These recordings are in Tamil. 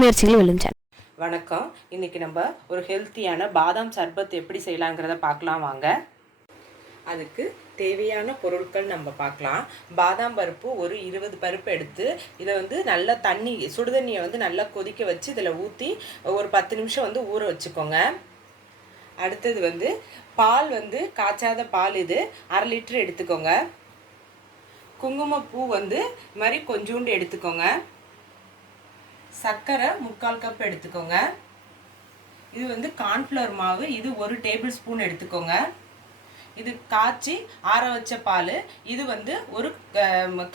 முயற்சிகளும் விழுந்தன வணக்கம். இன்னைக்கு நம்ம ஒரு ஹெல்த்தியான பாதாம் சர்பத் எப்படி செய்யலாங்கிறத பார்க்கலாம் வாங்க. அதுக்கு தேவையான பொருட்கள் நம்ம பார்க்கலாம். பாதாம் பருப்பு ஒரு இருபது பருப்பு எடுத்து இதை வந்து நல்லா தண்ணி சுடுதண்ணியை வந்து நல்லா கொதிக்க வச்சு இதில் ஊற்றி ஒரு பத்து நிமிஷம் வந்து ஊற வச்சுக்கோங்க. அடுத்தது வந்து பால் வந்து காய்ச்சாத பால் இது அரை லிட்டர் எடுத்துக்கோங்க. குங்குமப்பூ வந்து இது மாதிரி கொஞ்சோண்டு எடுத்துக்கோங்க. சர்க்கரை முக்கால் கப் எடுத்துக்கோங்க. இது வந்து கார்ன்ஃப்ளவர் மாவு. இது ஒரு டேபிள் ஸ்பூன் எடுத்துக்கோங்க. இது காய்ச்சி ஆற வச்ச பால். இது வந்து ஒரு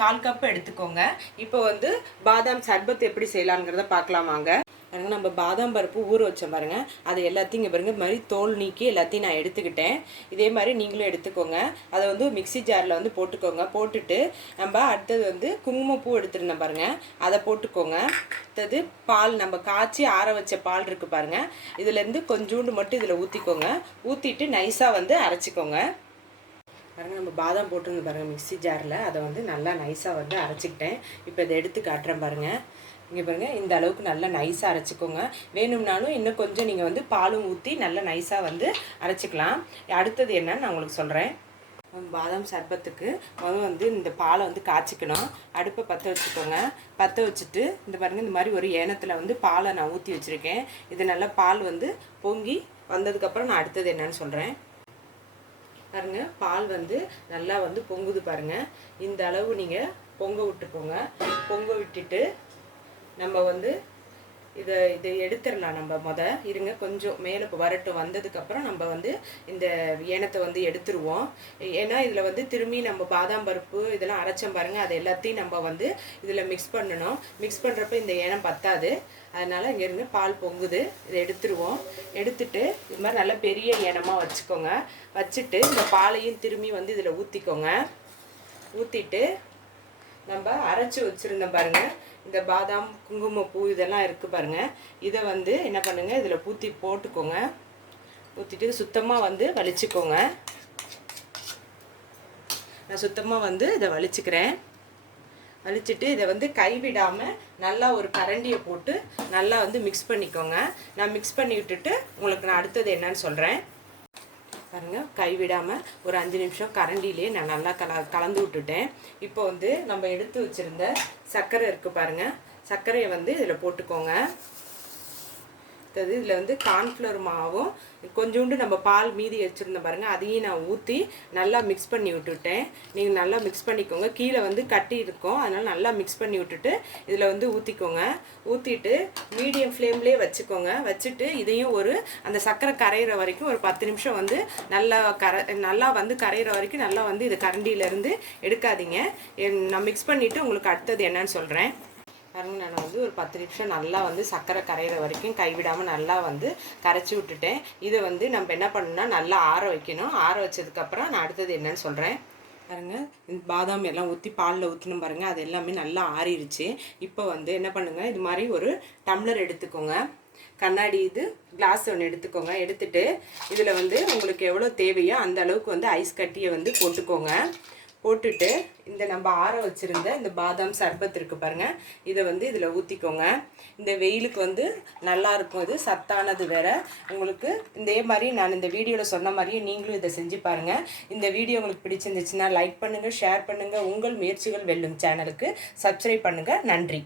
கால் கப் எடுத்துக்கோங்க. இப்போ வந்து பாதாம் சர்பத் எப்படி செய்யலாங்கிறத பார்க்கலாம் வாங்க. பாருங்க நம்ம பாதாம் பருப்பு ஊற வச்சோம் பாருங்கள் அது எல்லாத்தையும் இங்கே பாருங்கள் இது மாதிரி தோல் நீக்கி எல்லாத்தையும் நான் எடுத்துக்கிட்டேன். இதே மாதிரி நீங்களும் எடுத்துக்கோங்க. அதை வந்து மிக்ஸி ஜாரில் வந்து போட்டுக்கோங்க. போட்டுட்டு நம்ம அடுத்தது வந்து குங்குமப்பூ எடுத்துருந்தேன் பாருங்கள் அதை போட்டுக்கோங்க. அடுத்தது பால் நம்ம காய்ச்சி ஆற வச்ச பால் இருக்குது பாருங்கள் இதுலேருந்து கொஞ்சோண்டு மட்டும் இதில் ஊற்றிக்கோங்க ஊற்றிட்டு நைஸாக வந்து அரைச்சிக்கோங்க. பாருங்க நம்ம பாதாம் போட்டுருந்து பாருங்கள் மிக்ஸி ஜாரில் அதை வந்து நல்லா நைஸாக வந்து அரைச்சிக்கிட்டேன். இப்போ இதை எடுத்து காட்டுறேன் பாருங்கள் இங்கே பாருங்கள் இந்த அளவுக்கு நல்லா நைஸாக அரைச்சிக்கோங்க. வேணும்னாலும் இன்னும் கொஞ்சம் நீங்கள் வந்து பாலும் ஊற்றி நல்லா நைஸாக வந்து அரைச்சிக்கலாம். அடுத்தது என்னன்னு நான் உங்களுக்கு சொல்கிறேன் பாதாம் சர்பத்துக்கு முதல் வந்து இந்த பாலை வந்து காய்ச்சிக்கணும். அடுப்பை பற்ற வச்சுக்கோங்க. பற்ற வச்சுட்டு இந்த பாருங்க இந்த மாதிரி ஒரு ஏனத்தில் வந்து பாலை நான் ஊற்றி வச்சுருக்கேன். இது நல்லா பால் வந்து பொங்கி வந்ததுக்கப்புறம் நான் அடுத்தது என்னன்னு சொல்கிறேன் பாருங்க பால் வந்து நல்லா வந்து பொங்குது பாருங்கள் இந்த அளவு நீங்கள் பொங்க விட்டுக்கோங்க. பொங்க விட்டுட்டு நம்ம வந்து இதை இதை எடுத்துடலாம் நம்ம முத. இருங்க கொஞ்சம் மேலே வரட்டு வரட்டும். வந்ததுக்கப்புறம் நம்ம வந்து இந்த ஏனத்தை வந்து எடுத்துருவோம். ஏன்னா இதில் வந்து திரும்பி நம்ம பாதாம் பருப்பு இதெல்லாம் அரைச்சோம் பாருங்க. அது எல்லாத்தையும் நம்ம வந்து இதில் மிக்ஸ் பண்ணணும். மிக்ஸ் பண்ணுறப்ப இந்த ஏனம் பத்தாது. அதனால் இங்கேருந்து பால் பொங்குது. இதை எடுத்துருவோம். எடுத்துட்டு இது மாதிரி நல்ல பெரிய ஏனமாக வச்சுக்கோங்க. வச்சுட்டு இந்த பாலையும் திரும்பி வந்து இதில் ஊற்றிக்கோங்க ஊற்றிட்டு நம்ம அரைச்சி வச்சுருந்தோம் பாருங்க. இந்த பாதாம் குங்குமப்பூ இதெல்லாம் இருக்குது பாருங்கள் இதை வந்து என்ன பண்ணுங்கள் இதில் ஊற்றி போட்டுக்கோங்க. ஊற்றிட்டு சுத்தமாக வந்து வலிச்சுக்கோங்க. நான் சுத்தமாக வந்து இதை வலிச்சுக்கிறேன். வலிச்சுட்டு இதை வந்து கைவிடாமல் நல்லா ஒரு கரண்டியை போட்டு நல்லா வந்து மிக்ஸ் பண்ணிக்கோங்க. நான் மிக்ஸ் பண்ணி விட்டுட்டு உங்களுக்கு நான் அடுத்தது என்னன்னு சொல்கிறேன் பாருங்கள் கைவிடாமல் ஒரு அஞ்சு நிமிஷம் கரண்டிலே நான் நல்லா கல கலந்து விட்டுட்டேன். இப்போ வந்து நம்ம எடுத்து வச்சுருந்த சர்க்கரை இருக்குது பாருங்க. சர்க்கரையை வந்து இதில் போட்டுக்கோங்க. அடுத்தது இதில் வந்து கார்ன்ஃப்ளவர் மாவும் கொஞ்சோண்டு நம்ம பால் மீதி வச்சுருந்தோம் பாருங்கள் அதையும் நான் ஊற்றி நல்லா மிக்ஸ் பண்ணி விட்டுட்டேன். நீங்கள் நல்லா மிக்ஸ் பண்ணிக்கோங்க. கீழே வந்து கட்டி இருக்கும். அதனால் நல்லா மிக்ஸ் பண்ணி விட்டுட்டு இதில் வந்து ஊற்றிக்கோங்க ஊற்றிட்டு மீடியம் ஃப்ளேம்லேயே வச்சுக்கோங்க. வச்சுட்டு இதையும் ஒரு அந்த சர்க்கரை கரையிற வரைக்கும் ஒரு பத்து நிமிஷம் வந்து நல்லா கரை நல்லா வந்து கரையிற வரைக்கும் நல்லா வந்து இது கரண்டியிலேருந்து எடுக்காதீங்க. என்- நான் மிக்ஸ் பண்ணிவிட்டு உங்களுக்கு அடுத்தது என்னன்னு சொல்கிறேன் பாருங்க நான் வந்து ஒரு பத்து நிமிஷம் நல்லா வந்து சர்க்கரை கரையிற வரைக்கும் கைவிடாமல் நல்லா வந்து கரைச்சி விட்டுட்டேன். இதை வந்து நம்ம என்ன பண்ணணும்னா நல்லா ஆற வைக்கணும். ஆற வச்சதுக்கப்புறம் நான் அடுத்தது என்னன்னு சொல்கிறேன் பாருங்கள் இந்த பாதாம் எல்லாம் ஊற்றி பாலில் ஊற்றணும் பாருங்கள் அது எல்லாமே நல்லா ஆறிடுச்சு இப்போ வந்து என்ன பண்ணுங்கள் இது மாதிரி ஒரு டம்ளர் எடுத்துக்கோங்க. கண்ணாடி இது கிளாஸ் ஒன்று எடுத்துக்கோங்க. எடுத்துட்டு இதில் வந்து உங்களுக்கு எவ்வளோ தேவையோ அந்த அளவுக்கு வந்து ஐஸ் கட்டியை வந்து போட்டுக்கோங்க. போட்டுட்டு இந்த நம்ம ஆற வச்சுருந்த இந்த பாதாம் சர்பத் இருக்குது பாருங்கள் இதை வந்து இதில் ஊற்றிக்கோங்க இந்த வெயிலுக்கு வந்து நல்லா இருக்கும். இது சத்தானது வேற. உங்களுக்கு இதே மாதிரி நான் இந்த வீடியோவில் சொன்ன மாதிரியே நீங்களும் இதை செஞ்சு பாருங்கள் இந்த வீடியோ உங்களுக்கு பிடிச்சிருந்துச்சுன்னா லைக் பண்ணுங்கள் ஷேர் பண்ணுங்கள் உங்கள் முயற்சிகள் வெல்லும் சேனலுக்கு சப்ஸ்கிரைப் பண்ணுங்கள் நன்றி.